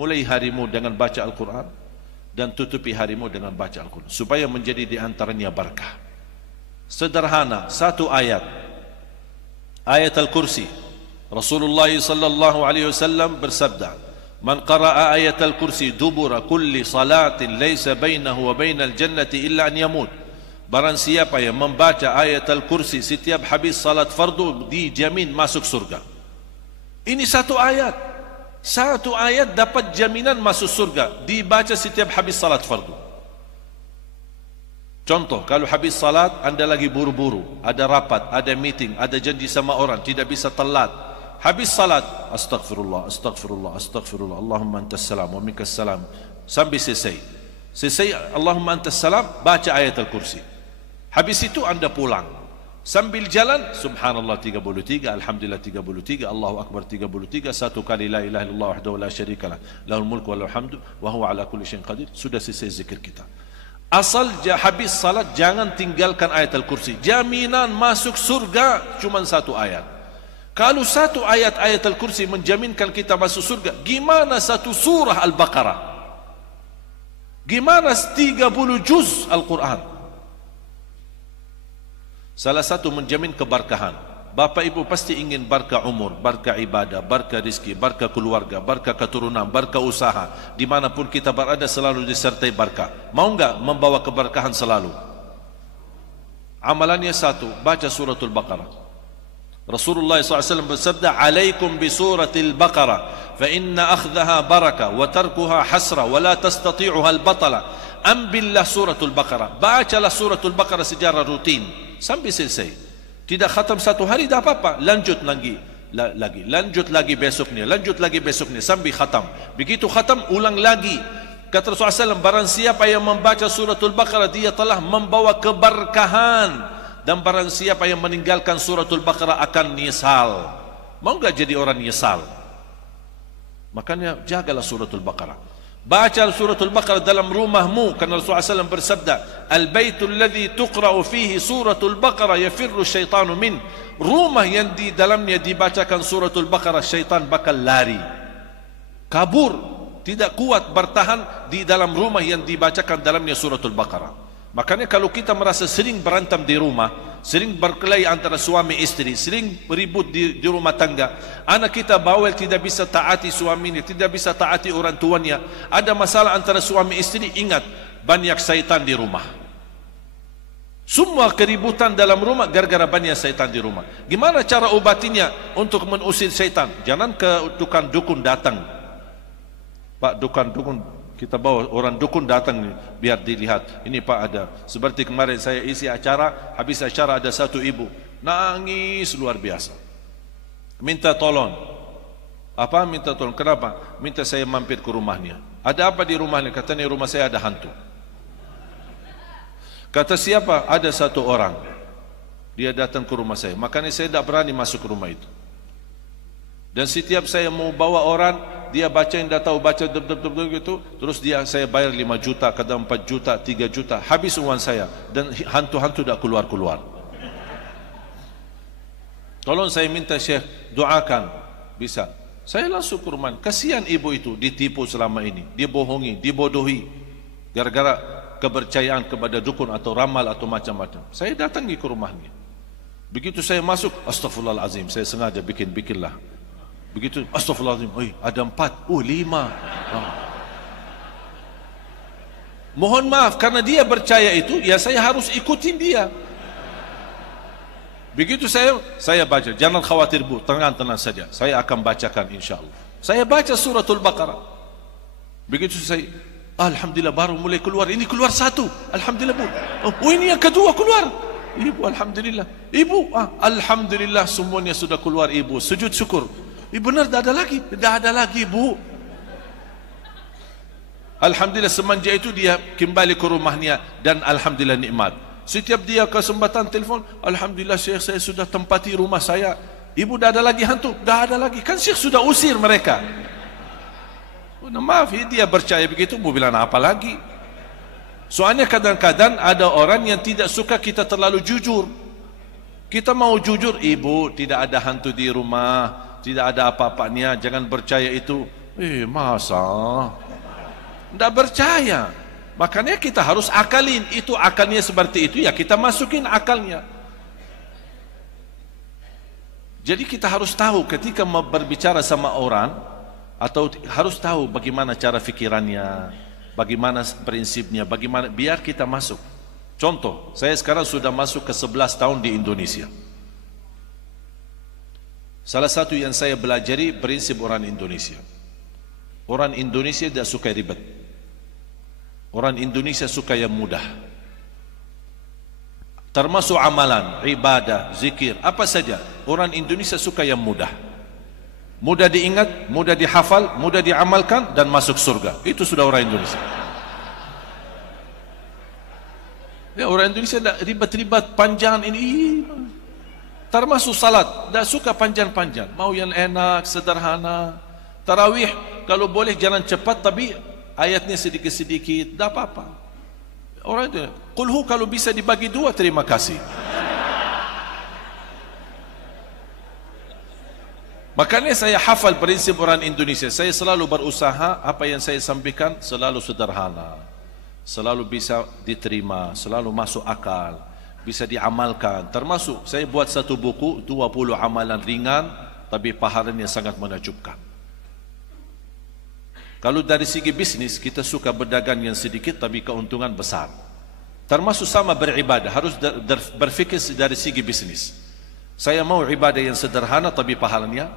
Mulai harimu dengan baca Al-Quran dan tutupi harimu dengan baca Al-Quran, supaya menjadi di antaranya berkah. Sederhana, satu ayat, ayat Al-Kursi. Rasulullah sallallahu alaihi wasallam bersabda, "Man qara'a ayat Al-Kursi dubura kulli salatin laysa bainahu wa bainal jannati illa an yamut." Barang siapa yang membaca ayat Al-Kursi setiap habis salat fardu, dijamin masuk surga. Ini satu ayat. Satu ayat dapat jaminan masuk surga, dibaca setiap habis salat fardu. Contoh, kalau habis salat anda lagi buru-buru, ada rapat, ada meeting, ada janji sama orang, tidak bisa telat. Habis salat, astaghfirullah, astaghfirullah, astaghfirullah, Allahumma antas salam wa minkas salam, sampai selesai. Selesai Allahumma antas salam, baca ayat Al-Kursi. Habis itu anda pulang. Sambil jalan, subhanallah 33, alhamdulillah 33, Allahu akbar 33, satu kali la ilaha illallah wahdahu la syarikalah, lahul mulku wa lahul hamdu wa huwa ala kulli syai'in qadir. Sudah selesai zikir kita. Asal habis salat jangan tinggalkan ayat Al-Kursi. Jaminan masuk surga cuma satu ayat. Kalau satu ayat Al-Kursi menjaminkan kita masuk surga, gimana satu surah Al-Baqarah? Gimana 30 juz Al-Quran? Salah satu menjamin keberkahan. Bapak ibu pasti ingin berkah umur, berkah ibadah, berkah rizki, berkah keluarga, berkah keturunan, berkah usaha. Dimanapun kita berada selalu disertai berkah. Mau enggak membawa keberkahan selalu? Amalannya satu, baca suratul Baqarah. Rasulullah SAW bersabda, "Alaikum bi suratil Baqarah, fa inna akhdaha barakah, wa tarkuha hasra, wa la tastati'uha al-batala." Ambillah suratul Baqarah. Bacalah suratul Baqarah secara rutin sampai selesai. Tidak khatam satu hari dah apa-apa, lanjut lagi, lanjut lagi besoknya, lanjut lagi besoknya sampai khatam. Begitu khatam ulang lagi. Kata Rasulullah SAW, barang siapa yang membaca suratul Baqarah, dia telah membawa keberkahan. Dan barang siapa yang meninggalkan suratul Baqarah akan nyesal. Mau enggak jadi orang nyesal? Makanya jagalah suratul Baqarah. Baca suratul Baqarah dalam rumahmu, karena Rasulullah SAW bersabda, "Al-baitul ladzi tuqra'u fihi suratul Baqarah yafirru syaitanu min." Rumah yang di dalamnya dibacakan suratul Baqarah, syaitan bakal lari, kabur, tidak kuat bertahan di dalam rumah yang dibacakan dalamnya suratul Baqarah. Makanya kalau kita merasa sering berantem di rumah, sering berkelahi antara suami istri, sering ribut di rumah tangga, anak kita bawel tidak bisa taati suaminya, tidak bisa taati orang tuanya, ada masalah antara suami istri, ingat, banyak syaitan di rumah. Semua keributan dalam rumah gara-gara banyak syaitan di rumah. Gimana cara obatinya untuk mengusir syaitan? Jangan ke tukang dukun datang. Pak dukun, kita bawa orang dukun datang nih, biar dilihat. Ini Pak ada. Seperti kemarin saya isi acara, habis acara ada satu ibu nangis luar biasa. Minta tolong. Apa minta tolong? Kenapa? Minta saya mampir ke rumahnya. Ada apa di rumahnya? Katanya rumah saya ada hantu. Kata siapa? Ada satu orang. Dia datang ke rumah saya. Makanya saya tidak berani masuk ke rumah itu. Dan setiap saya mau bawa orang, dia baca yang dah tahu, baca gitu, terus saya bayar 5 juta, kadang 4 juta, 3 juta, habis uang saya, dan hantu-hantu dah keluar-keluar. Tolong saya minta Syekh doakan, bisa. Saya langsung ke rumah. Kasihan ibu itu ditipu selama ini, dibohongi, dibodohi, gara-gara kepercayaan kepada dukun atau ramal atau macam-macam. Saya datangi ke rumahnya. Begitu saya masuk, astagfirullahalazim, saya sengaja bikin-bikinlah. Begitu, astagfirullahaladzim, ada 4, 5. Mohon maaf, karena dia percaya itu, ya saya harus ikutin dia. Begitu saya baca, jangan khawatir bu, tenang-tenang saja, saya akan bacakan insyaAllah. Saya baca suratul Baqarah. Begitu saya, alhamdulillah baru mulai keluar, ini keluar satu, alhamdulillah bu. Oh ini yang kedua keluar. Ibu, alhamdulillah. Ibu, alhamdulillah semuanya sudah keluar ibu, sujud syukur. Benar, dah ada lagi, dah ada lagi bu. Alhamdulillah semenjak itu dia kembali ke rumahnya dan alhamdulillah nikmat. Setiap dia kesempatan telefon, alhamdulillah Syekh saya sudah tempati rumah saya. Ibu dah ada lagi hantu, dah ada lagi. Kan Syekh sudah usir mereka. Maaf, dia percaya begitu, mau bilang apa lagi? Soalnya kadang-kadang ada orang yang tidak suka kita terlalu jujur. Kita mau jujur, ibu tidak ada hantu di rumah, tidak ada apa-apanya, jangan percaya itu. Masa? Tidak percaya. Makanya kita harus akalin. Itu akalnya seperti itu, ya kita masukin akalnya. Jadi kita harus tahu ketika berbicara sama orang, atau harus tahu bagaimana cara fikirannya, bagaimana prinsipnya, bagaimana, biar kita masuk. Contoh, saya sekarang sudah masuk ke 11 tahun di Indonesia. Salah satu yang saya belajari prinsip orang Indonesia. Orang Indonesia tidak suka ribet. Orang Indonesia suka yang mudah. Termasuk amalan, ibadah, zikir, apa saja. Orang Indonesia suka yang mudah. Mudah diingat, mudah dihafal, mudah diamalkan, dan masuk surga. Itu sudah orang Indonesia. Ya, orang Indonesia tidak ribet-ribet, panjang ini. Termasuk salat, tidak suka panjang-panjang. Mau yang enak, sederhana. Tarawih, kalau boleh jangan cepat, tapi ayatnya sedikit-sedikit, tidak apa-apa. Orang itu, kulhu kalau bisa dibagi 2, terima kasih. Makanya saya hafal prinsip orang Indonesia. Saya selalu berusaha, apa yang saya sampaikan selalu sederhana, selalu bisa diterima, selalu masuk akal, bisa diamalkan. Termasuk saya buat satu buku 20 amalan ringan tapi pahalanya sangat menakjubkan. Kalau dari segi bisnis, kita suka berdagang yang sedikit tapi keuntungan besar. Termasuk sama beribadah, harus berfikir dari segi bisnis. Saya mau ibadah yang sederhana tapi pahalanya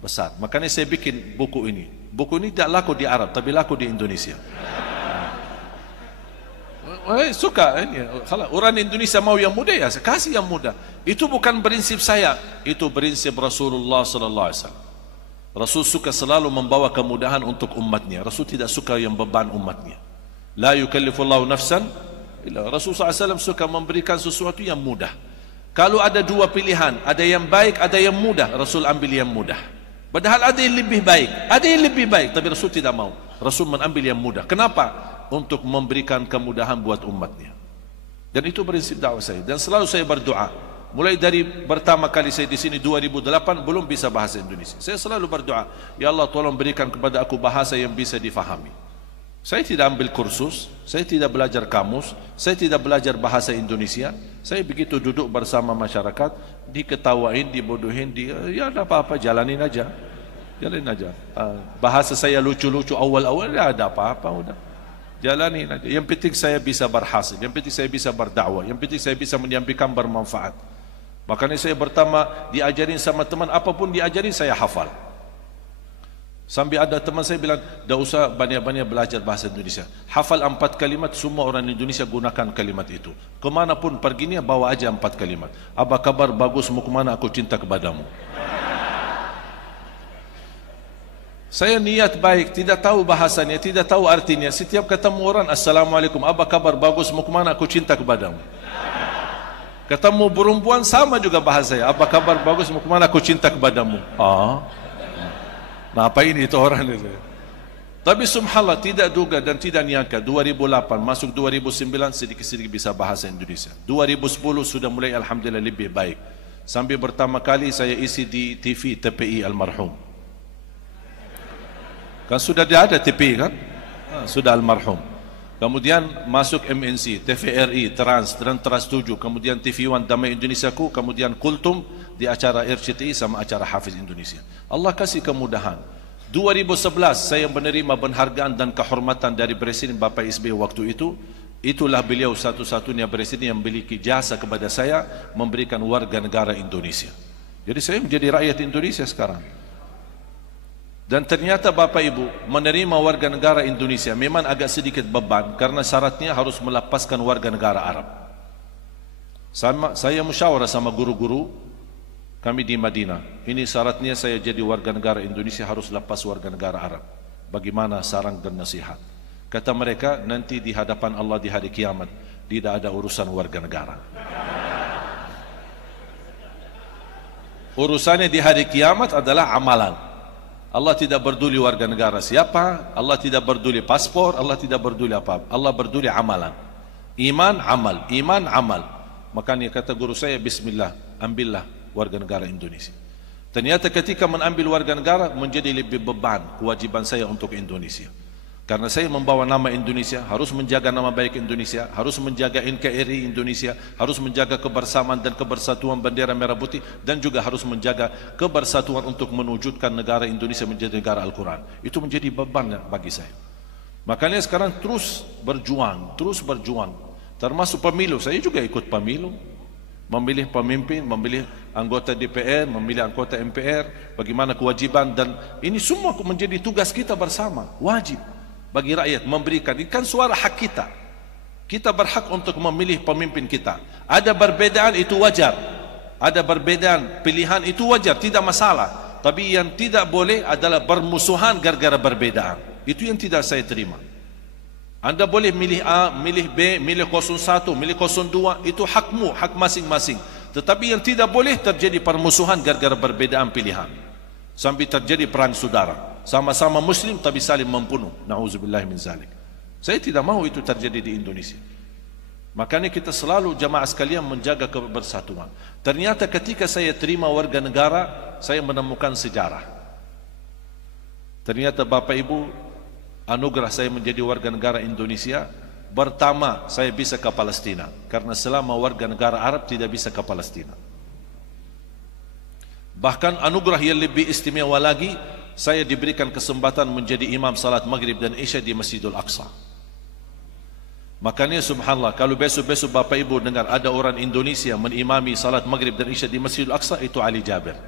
besar. Makanya saya bikin buku ini. Buku ini tidak laku di Arab tapi laku di Indonesia. Suka ini. Orang Indonesia mau yang mudah, ya saya kasih yang mudah. Itu bukan prinsip saya, itu prinsip Rasulullah sallallahu alaihi wasallam. Rasul suka selalu membawa kemudahan untuk umatnya. Rasul tidak suka yang beban umatnya. La yukallifullahu nafsan illa. Rasul SAW suka memberikan sesuatu yang mudah. Kalau ada 2 pilihan, ada yang baik, ada yang mudah, Rasul ambil yang mudah. Padahal ada yang lebih baik, ada yang lebih baik, tapi Rasul tidak mau. Rasul mengambil yang mudah. Kenapa? Untuk memberikan kemudahan buat umatnya. Dan itu prinsip dakwah saya. Dan selalu saya berdoa. Mulai dari pertama kali saya di sini 2008 belum bisa bahasa Indonesia. Saya selalu berdoa, ya Allah tolong berikan kepada aku bahasa yang bisa difahami. Saya tidak ambil kursus, saya tidak belajar kamus, saya tidak belajar bahasa Indonesia. Saya begitu duduk bersama masyarakat, diketawain, dibodohin, ya ada apa-apa, jalanin aja. Jalanin aja. Bahasa saya lucu-lucu awal-awal, ya ada apa-apa, udah. Jalanin aja. Yang penting saya bisa berhasil, yang penting saya bisa berdakwah, yang penting saya bisa menyampaikan bermanfaat. Makanya saya pertama diajarin sama teman, apapun diajarin saya hafal. Sampai ada teman saya bilang, tidak usah banyak-banyak belajar bahasa Indonesia. Hafal 4 kalimat, semua orang Indonesia gunakan kalimat itu. Kemanapun perginya bawa aja 4 kalimat. Apa kabar, bagus, mau kemana, aku cinta kepadamu. Saya niat baik, tidak tahu bahasanya, tidak tahu artinya. Setiap ketemu orang, assalamualaikum, apa kabar, bagus, mau kemana, aku cinta kepadamu. Ketemu perempuan sama juga bahasanya, apa kabar, bagus, mau kemana, aku cinta kepadamu. Nah apa ini itu orang itu. Tapi subhanallah tidak duga dan tidak nyangka 2008 masuk 2009 sedikit-sedikit bisa bahasa Indonesia. 2010 sudah mulai alhamdulillah lebih baik. Sampai pertama kali saya isi di TV TPI almarhum. Kan sudah ada TPI kan? Sudah almarhum. Kemudian masuk MNC, TVRI, Trans 7, kemudian TV One Damai Indonesiaku, kemudian Kultum di acara RCTI sama acara Hafiz Indonesia. Allah kasih kemudahan. 2011 saya menerima penghargaan dan kehormatan dari Presiden Bapak SBY waktu itu. Itulah beliau satu-satunya presiden yang memiliki jasa kepada saya memberikan warga negara Indonesia. Jadi saya menjadi rakyat Indonesia sekarang. Dan ternyata Bapak Ibu menerima warga negara Indonesia memang agak sedikit beban karena syaratnya harus melepaskan warga negara Arab. Saya musyawarah sama guru-guru kami di Madinah. Ini syaratnya saya jadi warga negara Indonesia harus lepas warga negara Arab. Bagaimana saran dan nasihat? Kata mereka nanti di hadapan Allah di hari kiamat tidak ada urusan warga negara. Urusannya di hari kiamat adalah amalan. Allah tidak peduli warga negara siapa, Allah tidak peduli paspor, Allah tidak peduli apa. Allah peduli amalan. Iman, amal, iman, amal. Makanya kata guru saya, bismillah, ambillah warga negara Indonesia. Ternyata ketika mengambil warga negara menjadi lebih beban kewajiban saya untuk Indonesia. Karena saya membawa nama Indonesia, harus menjaga nama baik Indonesia, harus menjaga NKRI Indonesia, harus menjaga kebersamaan dan kebersatuan bendera merah putih, dan juga harus menjaga kebersatuan untuk mewujudkan negara Indonesia menjadi negara Al-Quran. Itu menjadi beban bagi saya. Makanya sekarang terus berjuang. Termasuk pemilu, saya juga ikut pemilu. Memilih pemimpin, memilih anggota DPR, memilih anggota MPR, bagaimana kewajiban, dan ini semua menjadi tugas kita bersama, wajib bagi rakyat memberikan. Ini kan suara hak kita. Kita berhak untuk memilih pemimpin kita. Ada perbedaan itu wajar. Ada perbedaan pilihan itu wajar, tidak masalah. Tapi yang tidak boleh adalah bermusuhan gara-gara perbedaan. Itu yang tidak saya terima. Anda boleh milih A, milih B, milih 01, milih 02, itu hakmu, hak masing-masing. Tetapi yang tidak boleh terjadi permusuhan gara-gara perbedaan pilihan. Sampai terjadi perang saudara. Sama-sama muslim tapi saling membunuh. Na'udzubillah min zalik. Saya tidak mahu itu terjadi di Indonesia. Makanya kita selalu jamaah sekalian menjaga kebersatuan. Ternyata ketika saya terima warga negara, saya menemukan sejarah. Ternyata Bapak Ibu, anugerah saya menjadi warga negara Indonesia. Pertama, saya bisa ke Palestina, karena selama warga negara Arab tidak bisa ke Palestina. Bahkan anugerah yang lebih istimewa lagi, saya diberikan kesempatan menjadi imam salat maghrib dan isya di Masjidul Aqsa. Makanya subhanallah, kalau besok-besok Bapak Ibu dengar ada orang Indonesia menimami salat maghrib dan isya di Masjidul Aqsa, itu Ali Jabir.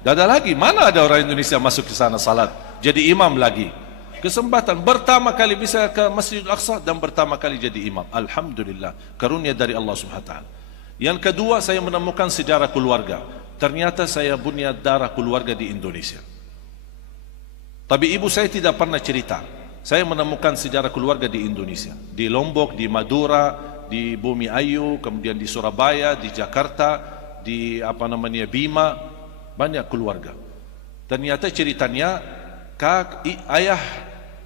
Tidak ada lagi, mana ada orang Indonesia masuk ke sana salat jadi imam lagi. Kesempatan pertama kali bisa ke Masjidil Aqsa dan pertama kali jadi imam. Alhamdulillah, karunia dari Allah Subhanahu wa taala. Yang kedua, saya menemukan sejarah keluarga. Ternyata saya punya darah keluarga di Indonesia. Tapi ibu saya tidak pernah cerita. Saya menemukan sejarah keluarga di Indonesia, di Lombok, di Madura, di Bumi Ayu, kemudian di Surabaya, di Jakarta, di Bima, banyak keluarga. Ternyata ceritanya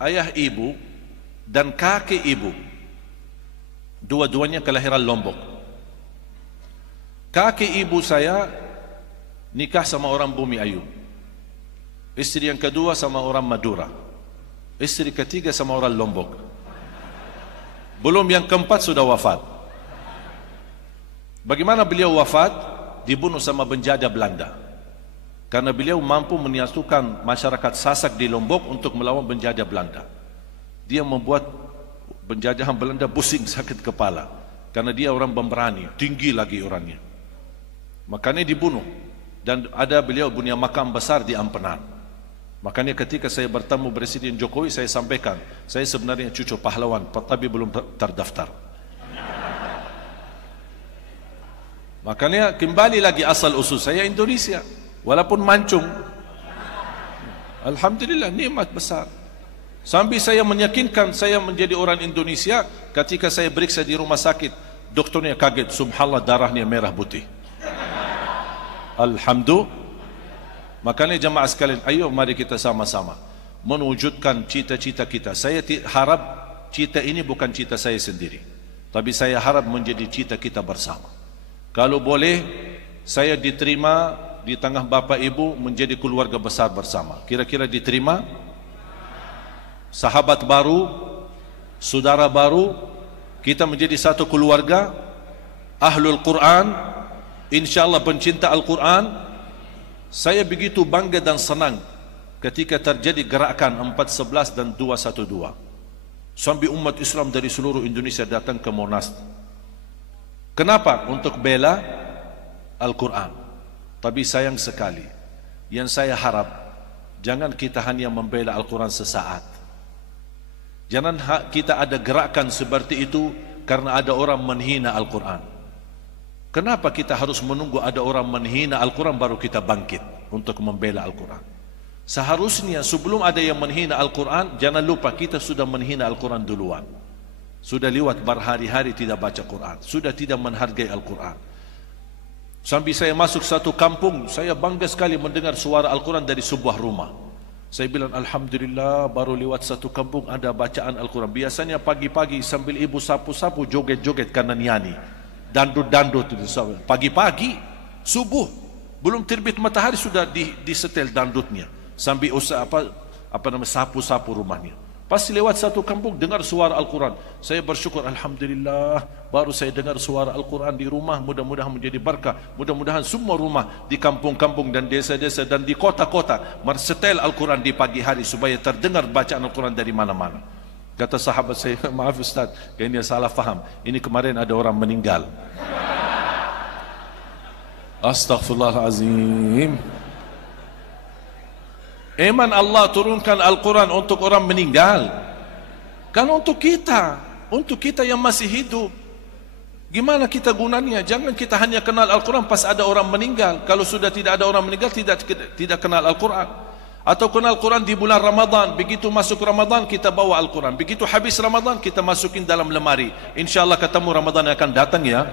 ayah ibu dan kakek ibu dua-duanya kelahiran Lombok. Kakek ibu saya nikah sama orang Bumi Ayu, istri yang kedua sama orang Madura, istri ketiga sama orang Lombok, belum yang keempat sudah wafat. Bagaimana beliau wafat? Dibunuh sama penjajah Belanda. Karena beliau mampu menyatukan masyarakat Sasak di Lombok untuk melawan penjajah Belanda. Dia membuat penjajahan Belanda pusing, sakit kepala. Karena dia orang pemberani, tinggi lagi orangnya. Makanya dibunuh. Dan ada beliau punya makam besar di Ampenan. Makanya ketika saya bertemu Presiden Jokowi, saya sampaikan, saya sebenarnya cucu pahlawan, tapi belum terdaftar. Makanya kembali lagi asal usul saya Indonesia. Walaupun mancung, alhamdulillah, nikmat besar. Sampai saya meyakinkan saya menjadi orang Indonesia. Ketika saya periksa di rumah sakit, dokternya kaget, subhanallah darahnya merah putih. Alhamdulillah. Makanya jamaah sekalian, ayo mari kita sama-sama mewujudkan cita-cita kita. Saya harap cita ini bukan cita saya sendiri, tapi saya harap menjadi cita kita bersama. Kalau boleh, saya diterima di tengah Bapak Ibu menjadi keluarga besar bersama. Kira-kira diterima? Sahabat baru, saudara baru, kita menjadi satu keluarga, Ahlul Quran, insyaAllah pencinta Al-Quran. Saya begitu bangga dan senang ketika terjadi gerakan 411 dan 212. Sampai umat Islam dari seluruh Indonesia datang ke Monas. Kenapa? Untuk bela Al-Quran. Tapi sayang sekali, yang saya harap, jangan kita hanya membela Al-Quran sesaat. Jangan kita ada gerakan seperti itu karena ada orang menghina Al-Quran. Kenapa kita harus menunggu ada orang menghina Al-Quran baru kita bangkit untuk membela Al-Quran? Seharusnya sebelum ada yang menghina Al-Quran, jangan lupa kita sudah menghina Al-Quran duluan. Sudah lewat berhari-hari tidak baca Quran, sudah tidak menghargai Al-Quran. Sampai saya masuk satu kampung, saya bangga sekali mendengar suara Al-Quran dari sebuah rumah. Saya bilang, alhamdulillah, baru lewat satu kampung ada bacaan Al-Quran. Biasanya pagi-pagi sambil ibu sapu-sapu, joget-joget karena nyanyi, dandut-dandut. Pagi-pagi, subuh, Belum terbit matahari sudah disetel dandutnya sambil usaha sapu-sapu rumahnya. Pasti lewat satu kampung dengar suara Al-Quran. Saya bersyukur, alhamdulillah, baru saya dengar suara Al-Quran di rumah. Mudah-mudahan menjadi berkah. Mudah-mudahan semua rumah di kampung-kampung dan desa-desa dan di kota-kota mersetel Al-Quran di pagi hari supaya terdengar bacaan Al-Quran dari mana-mana. Kata sahabat saya, maaf Ustaz, kayaknya salah faham. Ini kemarin ada orang meninggal. Astaghfirullahalazim. Eman Allah turunkan Al-Quran untuk orang meninggal? Kan untuk kita yang masih hidup. Gimana kita gunanya? Jangan kita hanya kenal Al-Quran pas ada orang meninggal. Kalau sudah tidak ada orang meninggal, tidak kenal Al-Quran. Atau kenal Al-Quran di bulan Ramadan. Begitu masuk Ramadan, kita bawa Al-Quran. Begitu habis Ramadan, kita masukin dalam lemari. InsyaAllah ketemu Ramadan yang akan datang ya.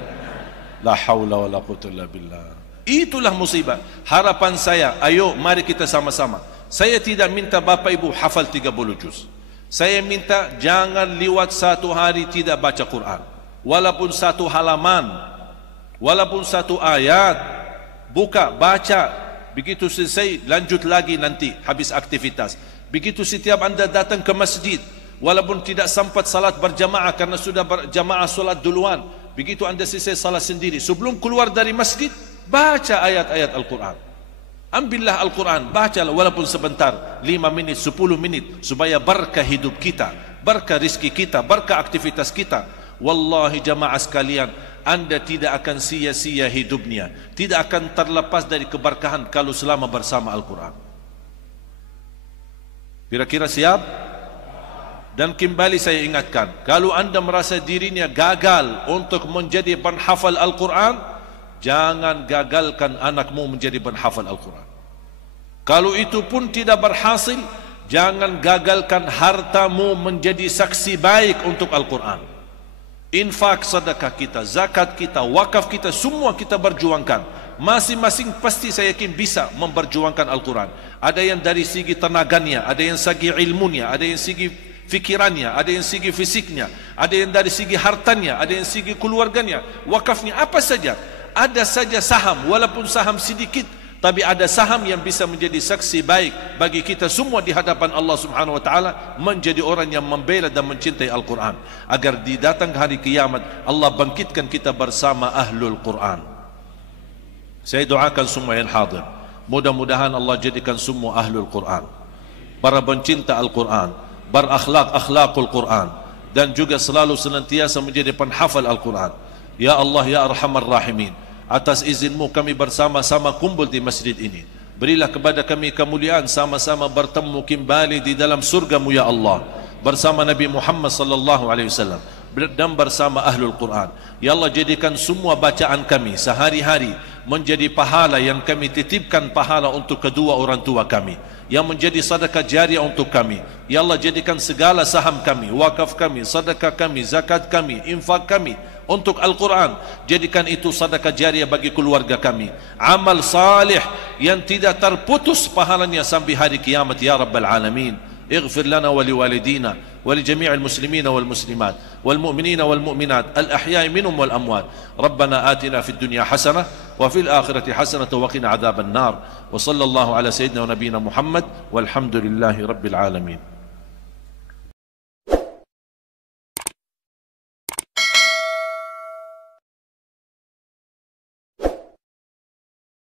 La hawla wa la quwwata illa billah. Itulah musibah. Harapan saya, ayo mari kita sama-sama. Saya tidak minta Bapak Ibu hafal 30 juz. Saya minta jangan lewat satu hari tidak baca Quran. Walaupun satu halaman, walaupun satu ayat, buka, baca. Begitu selesai, lanjut lagi nanti habis aktivitas. Begitu setiap anda datang ke masjid, walaupun tidak sempat salat berjamaah karena sudah berjamaah salat duluan. Begitu anda selesai salat sendiri, sebelum keluar dari masjid, baca ayat-ayat Al-Quran. Ambillah Al-Quran, bacalah walaupun sebentar, 5 minit, 10 menit, supaya berkah hidup kita, berkah rizki kita, berkah aktivitas kita. Wallahi jamaah sekalian, anda tidak akan sia-sia hidupnya, tidak akan terlepas dari keberkahan kalau selama bersama Al-Quran. Kira-kira siap? Dan kembali saya ingatkan, kalau anda merasa dirinya gagal untuk menjadi penghafal Al-Quran, jangan gagalkan anakmu menjadi penghafal Al-Quran. Kalau itu pun tidak berhasil, jangan gagalkan hartamu menjadi saksi baik untuk Al-Quran. Infak, sedekah kita, zakat kita, wakaf kita, semua kita berjuangkan. Masing-masing pasti saya yakin bisa memperjuangkan Al-Quran. Ada yang dari segi tenaganya, ada yang segi ilmunya, ada yang segi fikirannya, ada yang segi fisiknya, ada yang dari segi hartanya, ada yang segi keluarganya, wakafnya, apa saja. Ada saja saham, walaupun saham sedikit, tapi ada saham yang bisa menjadi saksi baik bagi kita semua di hadapan Allah Subhanahu wa taala, menjadi orang yang membela dan mencintai Al-Quran, agar di datang hari kiamat Allah bangkitkan kita bersama ahlul Quran. Saya doakan semua yang hadir, mudah-mudahan Allah jadikan semua ahlul Quran, para pencinta Al-Quran, berakhlak-akhlakul Quran, dan juga selalu senantiasa menjadi penghafal Al-Quran. Ya Allah, ya Arhamar Rahimin, atas izinmu kami bersama-sama kumpul di masjid ini. Berilah kepada kami kemuliaan sama-sama bertemu kembali di dalam surgamu ya Allah, bersama Nabi Muhammad sallallahu alaihi wasallam dan bersama ahlul Quran. Ya Allah, jadikan semua bacaan kami sehari-hari menjadi pahala yang kami titipkan, pahala untuk kedua orang tua kami, yang menjadi sedekah jariah untuk kami. Ya Allah, jadikan segala saham kami, wakaf kami, sedekah kami, zakat kami, infak kami untuk Al-Quran, jadikan itu sedekah jariah bagi keluarga kami, amal salih yang tidak terputus pahalanya sampai hari kiamat ya Rabbal Alamin. اغفر لنا ولوالدينا ولجميع المسلمين والمسلمات والمؤمنين والمؤمنات الأحياء منهم والأموات. ربنا آتنا في الدنيا حسنة وفي الآخرة حسنة وقنا عذاب النار. وصلى الله على سيدنا ونبينا محمد والحمد لله رب العالمين.